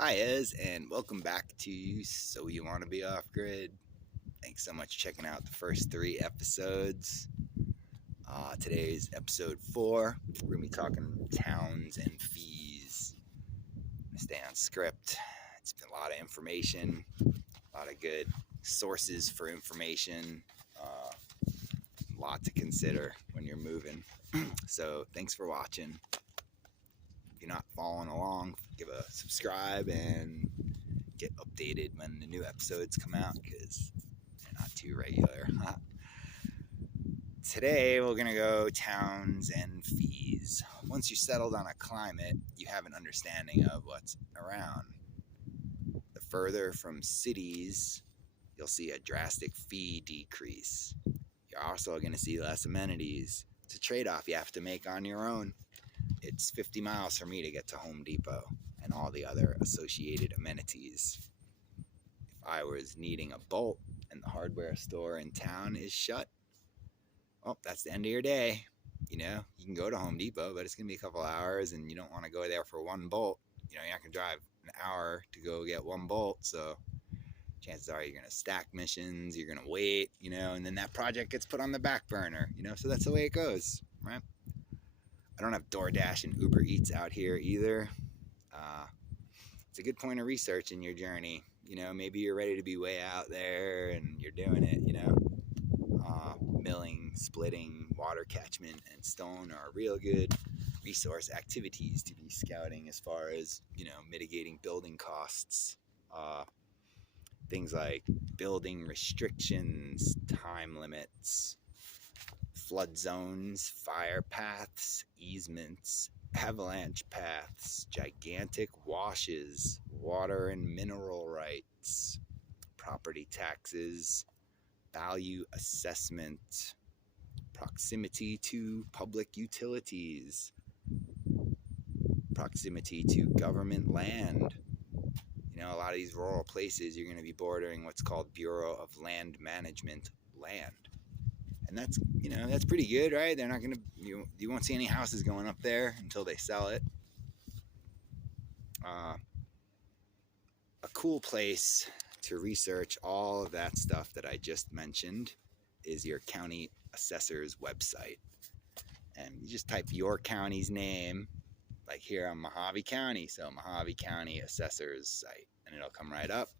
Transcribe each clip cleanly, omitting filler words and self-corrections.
Hi, Ez, and welcome back to So You Want to Be Off Grid. Thanks so much for checking out the first three episodes. Today's episode 4. We're going to be talking towns and fees. Stay on script. It's been a lot of information, a lot of good sources for information, a lot to consider when you're moving. So, thanks for watching. If you're not following along, give a subscribe and get updated when the new episodes come out because they're not too regular. Today we're going to go towns and fees. Once you're settled on a climate, you have an understanding of what's around. The further from cities, you'll see a drastic fee decrease. You're also going to see less amenities. It's a trade-off you have to make on your own. It's 50 miles for me to get to Home Depot and all the other associated amenities. If I was needing a bolt and the hardware store in town is shut, well, that's the end of your day. You can go to Home Depot, but it's going to be a couple hours and you don't want to go there for one bolt. You're not going to drive an hour to go get one bolt. So chances are you're going to stack missions, you're going to wait, and then that project gets put on the back burner, so that's the way it goes, right? I don't have DoorDash and Uber Eats out here either. It's a good point of research in your journey. Maybe you're ready to be way out there and you're doing it, milling, splitting, water catchment, and stone are real good resource activities to be scouting as far as, mitigating building costs. Things like building restrictions, time limits, flood zones, fire paths, easements, avalanche paths, gigantic washes, water and mineral rights, property taxes, value assessment, proximity to public utilities, proximity to government land. A lot of these rural places, you're going to be bordering what's called Bureau of Land Management land. And that's pretty good, right? They're not going to, you won't see any houses going up there until they sell it. A cool place to research all of that stuff that I just mentioned is your county assessor's website. And you just type your county's name, like here on Mojave County, so Mojave County Assessor's site, and it'll come right up,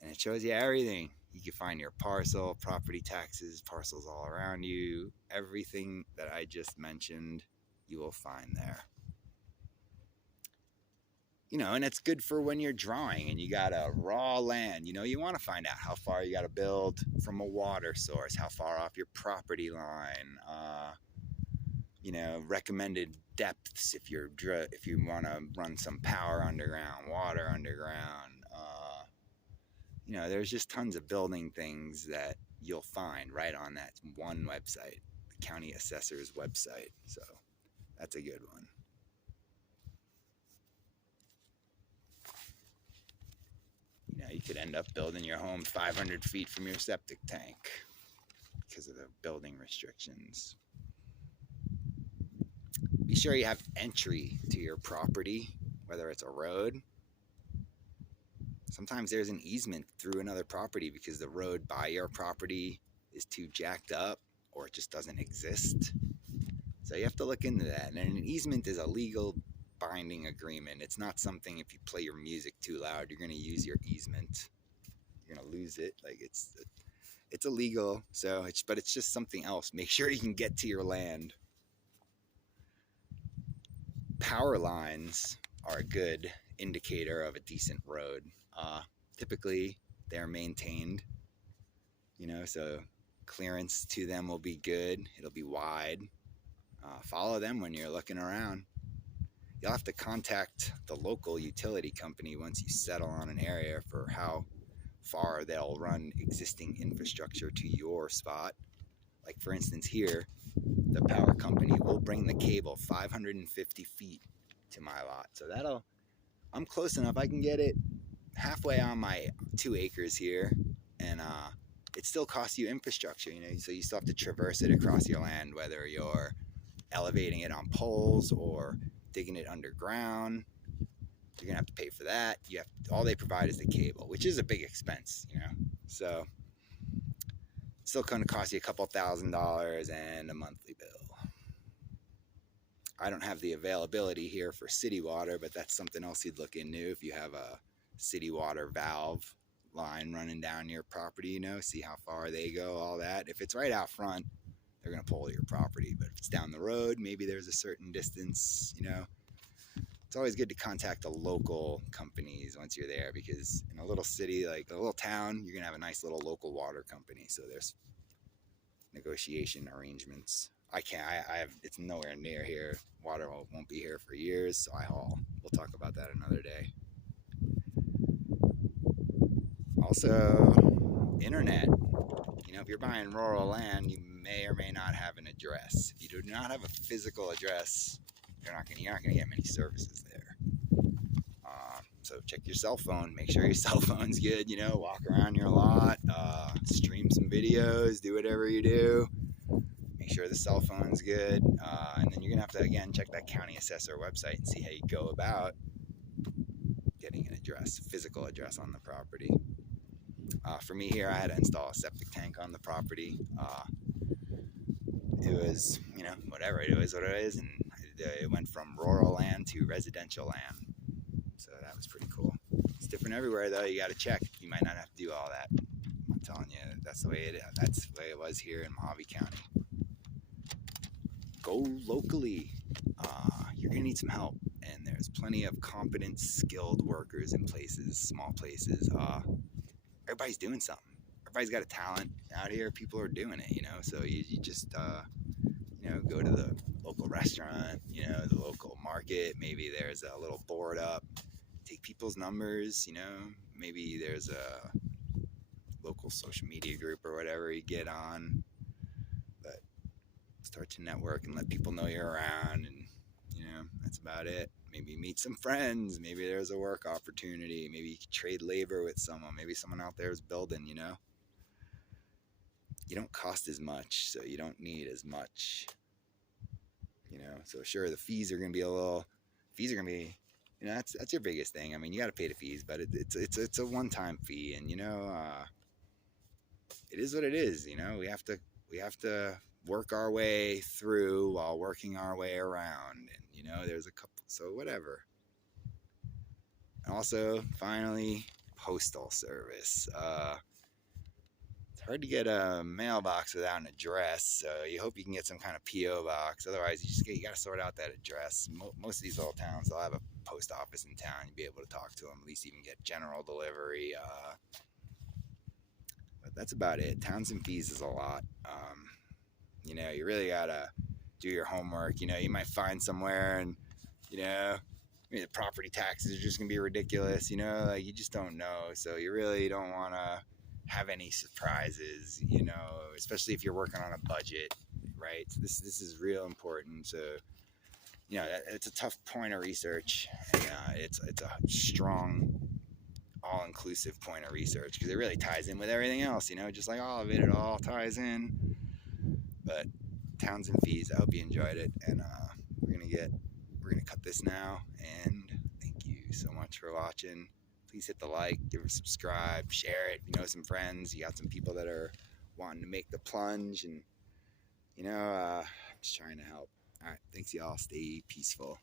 and it shows you everything. You can find your parcel, property taxes, parcels all around you, everything that I just mentioned, you will find there. And it's good for when you're drawing and you got a raw land. You want to find out how far you got to build from a water source, how far off your property line, recommended depths if you want to run some power underground, water underground. There's just tons of building things that you'll find right on that one website, the county assessor's website. So that's a good one. You could end up building your home 500 feet from your septic tank because of the building restrictions. Be sure you have entry to your property, whether it's a road. Sometimes there's an easement through another property because the road by your property is too jacked up or it just doesn't exist. So you have to look into that. And an easement is a legal binding agreement. It's not something if you play your music too loud, you're going to use your easement. You're going to lose it. Like it's illegal. But it's just something else. Make sure you can get to your land. Power lines are a good indicator of a decent road. Typically, they're maintained, so clearance to them will be good. It'll be wide. Follow them when you're looking around. You'll have to contact the local utility company once you settle on an area for how far they'll run existing infrastructure to your spot. Like, for instance, here, the power company will bring the cable 550 feet to my lot. So I'm close enough. I can get it halfway on my 2 acres here, and it still costs you infrastructure, so you still have to traverse it across your land, whether you're elevating it on poles or digging it underground. You're gonna have to pay for that. All they provide is the cable, which is a big expense, So it's still going to cost you a couple $1,000s and a monthly bill. I don't have the availability here for city water, but that's something else you'd look into if you have a city water valve line running down your property, see how far they go, all that. If it's right out front, they're going to pull your property, but if it's down the road, maybe there's a certain distance, It's always good to contact the local companies once you're there, because in a little city, like a little town, you're going to have a nice little local water company, so there's negotiation arrangements. It's nowhere near here. Water won't be here for years, so I haul. We'll talk about that another day. Also, internet. If you're buying rural land, you may or may not have an address. If you do not have a physical address, you're not gonna get many services there. So check your cell phone. Make sure your cell phone's good. Walk around your lot, stream some videos, do whatever you do. Make sure the cell phone's good, and then you're gonna have to again check that county assessor website and see how you go about getting an address, physical address on the property. For me here, I had to install a septic tank on the property. It was, whatever, it is what it is, and it went from rural land to residential land. So that was pretty cool. It's different everywhere, though. You got to check. You might not have to do all that. I'm telling you, that's the way it was here in Mojave County. Go locally. You're gonna need some help, and there's plenty of competent, skilled workers in places, small places. Everybody's doing something. Everybody's got a talent out here. People are doing it, So you just go to the local restaurant, the local market. Maybe there's a little board up. Take people's numbers, Maybe there's a local social media group or whatever you get on. But start to network and let people know you're around, and that's about it. Maybe meet some friends. Maybe there's a work opportunity. Maybe you can trade labor with someone. Maybe someone out there is building, You don't cost as much, so you don't need as much. So sure, the fees are going to be that's your biggest thing. I mean, you got to pay the fees, but it's a one-time fee, and it is what it is. We have to work our way through while working our way around, and there's a couple, so whatever. And also, finally, postal service. It's hard to get a mailbox without an address, so you hope you can get some kind of P.O. box. Otherwise, you got to sort out that address. Most of these little towns, they'll have a post office in town. You'll be able to talk to them, at least even get general delivery. But that's about it. Towns and fees is a lot. You really gotta do your homework. You might find somewhere, and the property taxes are just gonna be ridiculous. You just don't know. So you really don't want to have any surprises. Especially if you're working on a budget, right? So this is real important. So it's a tough point of research. It's a strong, all-inclusive point of research, because it really ties in with everything else. Just like all of it all ties in. But towns and fees, I hope you enjoyed it, and we're gonna cut this now. And thank you so much for watching. Please hit the like, give it a subscribe, share it. If you know some friends, you got some people that are wanting to make the plunge, and I'm just trying to help. All right, thanks y'all. Stay peaceful.